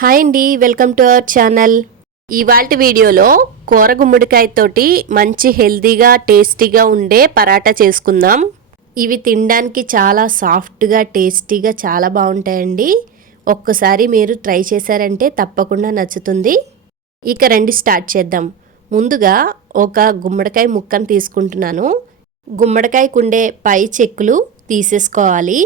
Hi అండి welcome to our channel. ఇవాళ వీడియోలో కూర గుమ్మడికాయతోటి మంచి హెల్తీగా టేస్టీగా ఉండే పరాటా చేసుకుందాం. ఇవి తినడానికి చాలా సాఫ్ట్గా టేస్టీగా చాలా బాగుంటాయండి. ఒక్కసారి మీరు ట్రై చేశారంటే తప్పకుండా నచ్చుతుంది. ఇక రండి స్టార్ట్ చేద్దాం. ముందుగా ఒక గుమ్మడికాయ ముక్కను తీసుకుంటున్నాను. గుమ్మడికాయకుండే పై చెక్కులు తీసేసుకోవాలి.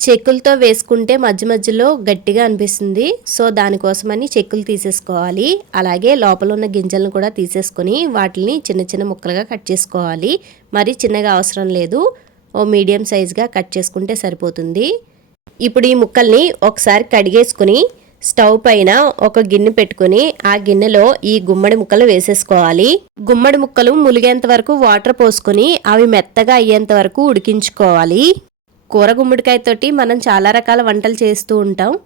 చెక్కులతో వేసుకుంటే మధ్య మధ్యలో గట్టిగా అనిపిస్తుంది. సో దానికోసమని చెక్కులు తీసేసుకోవాలి. అలాగే లోపల ఉన్న గింజలను కూడా తీసేసుకొని వాటిని చిన్న చిన్న ముక్కలుగా కట్ చేసుకోవాలి. మరి చిన్నగా అవసరం లేదు. ఓ మీడియం సైజ్గా కట్ చేసుకుంటే సరిపోతుంది. ఇప్పుడు ఈ ముక్కల్ని ఒకసారి కడిగేసుకుని స్టవ్ పైన ఒక గిన్నె పెట్టుకుని ఆ గిన్నెలో ఈ గుమ్మడి ముక్కలు వేసేసుకోవాలి. గుమ్మడి ముక్కలు ములిగేంత వరకు వాటర్ పోసుకొని అవి మెత్తగా అయ్యేంత వరకు ఉడికించుకోవాలి. కూర గుమ్మడికాయతోటి మనం చాలా రకాల వంటలు చేస్తూ ఉంటాం.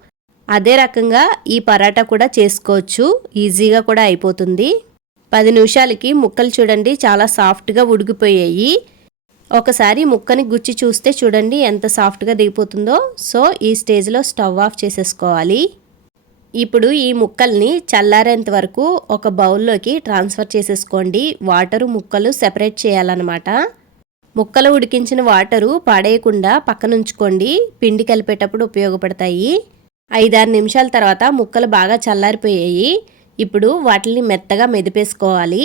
అదే రకంగా ఈ పరాటా కూడా చేసుకోవచ్చు. ఈజీగా కూడా అయిపోతుంది. పది నిమిషాలకి ముక్కలు చూడండి చాలా సాఫ్ట్గా ఉడికిపోయాయి. ఒకసారి ముక్కని గుచ్చి చూస్తే చూడండి ఎంత సాఫ్ట్గా దిగిపోతుందో. సో ఈ స్టేజ్లో స్టవ్ ఆఫ్ చేసేసుకోవాలి. ఇప్పుడు ఈ ముక్కల్ని చల్లారేంత వరకు ఒక బౌల్లోకి ట్రాన్స్ఫర్ చేసేసుకోండి. వాటరు ముక్కలు సెపరేట్ చేయాలన్నమాట. ముక్కలు ఉడికించిన వాటరు పాడేయకుండా పక్కనుంచుకోండి. పిండి కలిపేటప్పుడు ఉపయోగపడతాయి. ఐదారు నిమిషాల తర్వాత ముక్కలు బాగా చల్లారిపోయాయి. ఇప్పుడు వాటిని మెత్తగా మెదిపేసుకోవాలి.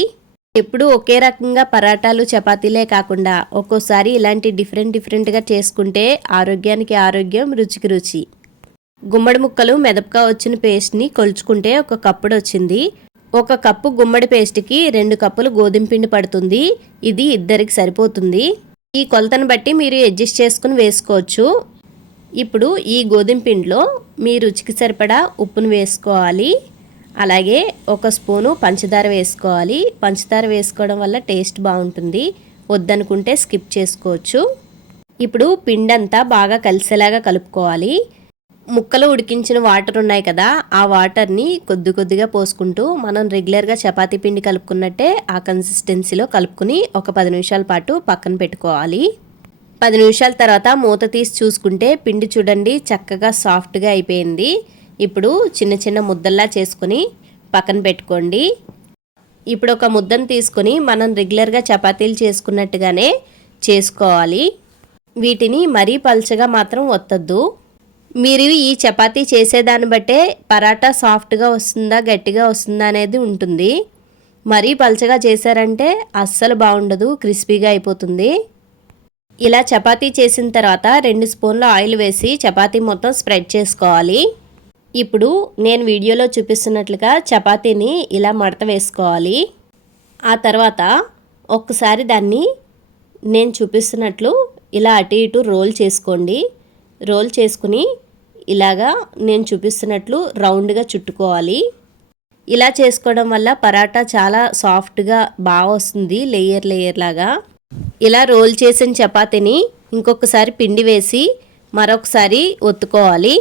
ఎప్పుడు ఒకే రకంగా పరాటాలు చపాతీలే కాకుండా ఒక్కోసారి ఇలాంటి డిఫరెంట్ డిఫరెంట్గా చేసుకుంటే ఆరోగ్యానికి ఆరోగ్యం రుచికి రుచి. గుమ్మడి ముక్కలు మెదపగా వచ్చిన పేస్ట్ని కొలుచుకుంటే ఒక కప్పుడు వచ్చింది ఒక కప్పు గుమ్మడి పేస్ట్కి రెండు కప్పులు గోధుమ పిండి పడుతుంది. ఇది ఇద్దరికి సరిపోతుంది. ఈ కొలతను బట్టి మీరు అడ్జస్ట్ చేసుకుని వేసుకోవచ్చు. ఇప్పుడు ఈ గోధుమ పిండిలో మీ రుచికి సరిపడా ఉప్పును వేసుకోవాలి. అలాగే ఒక స్పూను పంచదార వేసుకోవాలి. పంచదార వేసుకోవడం వల్ల టేస్ట్ బాగుంటుంది. వద్దనుకుంటే స్కిప్ చేసుకోవచ్చు. ఇప్పుడు పిండంతా బాగా కలిసేలాగా కలుపుకోవాలి. ముక్కలు ఉడికించిన వాటర్ ఉన్నాయి కదా ఆ వాటర్ని కొద్ది కొద్దిగా పోసుకుంటూ మనం రెగ్యులర్గా చపాతీ పిండి కలుపుకున్నట్టే ఆ కన్సిస్టెన్సీలో కలుపుకుని ఒక పది నిమిషాల పాటు పక్కన పెట్టుకోవాలి. పది నిమిషాల తర్వాత మూత తీసి చూసుకుంటే పిండి చూడండి చక్కగా సాఫ్ట్గా అయిపోయింది. ఇప్పుడు చిన్న చిన్న ముద్దల్లా చేసుకుని పక్కన పెట్టుకోండి. ఇప్పుడు ఒక ముద్దను తీసుకొని మనం రెగ్యులర్గా చపాతీలు చేసుకున్నట్టుగానే చేసుకోవాలి. వీటిని మరీ పల్చగా మాత్రం వత్తద్దు. మీరు ఈ చపాతీ చేసేదాన్ని బట్టే పరాటా సాఫ్ట్గా వస్తుందా గట్టిగా వస్తుందా అనేది ఉంటుంది. మరీ పలచగా చేశారంటే అస్సలు బాగుండదు క్రిస్పీగా అయిపోతుంది. ఇలా చపాతీ చేసిన తర్వాత రెండు స్పూన్ల ఆయిల్ వేసి చపాతీ మొత్తం స్ప్రెడ్ చేసుకోవాలి. ఇప్పుడు నేను వీడియోలో చూపిస్తున్నట్లుగా చపాతీని ఇలా మడత వేసుకోవాలి. ఆ తర్వాత ఒక్కసారి దాన్ని నేను చూపిస్తున్నట్లు ఇలా అటు ఇటు రోల్ చేసుకోండి. రోల్ చేసుకుని ఇలాగా నేను చూపిస్తున్నట్లు రౌండ్గా చుట్టుకోవాలి. ఇలా చేసుకోవడం వల్ల పరాటా చాలా సాఫ్ట్గా బాగా వస్తుంది లేయర్ లేయర్ లాగా. ఇలా రోల్ చేసిన చపాతీని ఇంకొకసారి పిండి వేసి మరొకసారి ఒత్తుకోవాలి.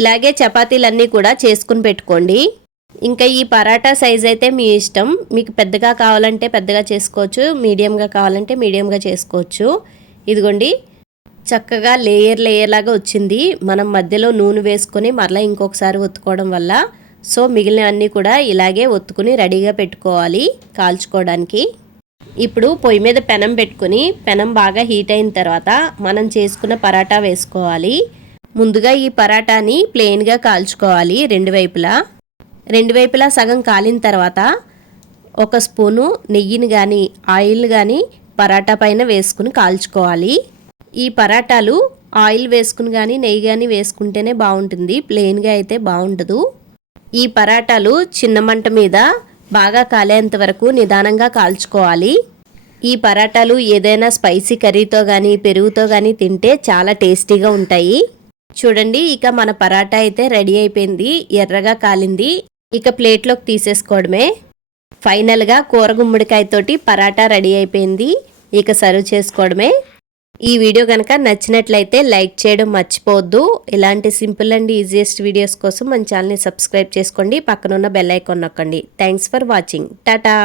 ఇలాగే చపాతీలన్నీ కూడా చేసుకుని పెట్టుకోండి. ఇంకా ఈ పరాటా సైజ్ అయితే మీ ఇష్టం. మీకు పెద్దగా కావాలంటే పెద్దగా చేసుకోవచ్చు మీడియంగా కావాలంటే మీడియంగా చేసుకోవచ్చు. ఇదిగోండి చక్కగా లేయర్ లేయర్ లాగా వచ్చింది. మనం మధ్యలో నూనె వేసుకొని మరలా ఇంకొకసారి ఒత్తుకోవడం వల్ల సో మిగిలినవన్నీ కూడా ఇలాగే ఒత్తుకుని రెడీగా పెట్టుకోవాలి కాల్చుకోవడానికి. ఇప్పుడు పొయ్యి మీద పెనం పెట్టుకుని పెనం బాగా హీట్ అయిన తర్వాత మనం చేసుకున్న పరాటా వేసుకోవాలి. ముందుగా ఈ పరాటాని ప్లెయిన్గా కాల్చుకోవాలి రెండు వైపులా. రెండు వైపులా సగం కాలిన తర్వాత ఒక స్పూను నెయ్యిని కానీ ఆయిల్ కానీ పరాటా పైన వేసుకుని కాల్చుకోవాలి. ఈ పరాటాలు ఆయిల్ వేసుకుని కానీ నెయ్యి కానీ వేసుకుంటేనే బాగుంటుంది. ప్లెయిన్గా అయితే బాగుండదు. ఈ పరాటాలు చిన్న మంట మీద బాగా కాలేంత వరకు నిదానంగా కాల్చుకోవాలి. ఈ పరాటాలు ఏదైనా స్పైసీ కర్రీతో కానీ పెరుగుతో కానీ తింటే చాలా టేస్టీగా ఉంటాయి. చూడండి ఇక మన పరాటా అయితే రెడీ అయిపోయింది. ఎర్రగా కాలింది. ఇక ప్లేట్లోకి తీసేసుకోవడమే. ఫైనల్గా కూర గుమ్మడికాయతోటి పరాటా రెడీ అయిపోయింది. ఇక సర్వ్ చేసుకోవడమే. ఈ వీడియో కనుక నచ్చినట్లయితే లైక్ చేయడం మర్చిపోవద్దు. ఇలాంటి సింపుల్ అండ్ ఈజియెస్ట్ వీడియోస్ కోసం మన ఛానల్ని సబ్స్క్రైబ్ చేసుకోండి. పక్కనున్న బెల్ ఐకాన్ నొక్కండి. Thanks for watching tata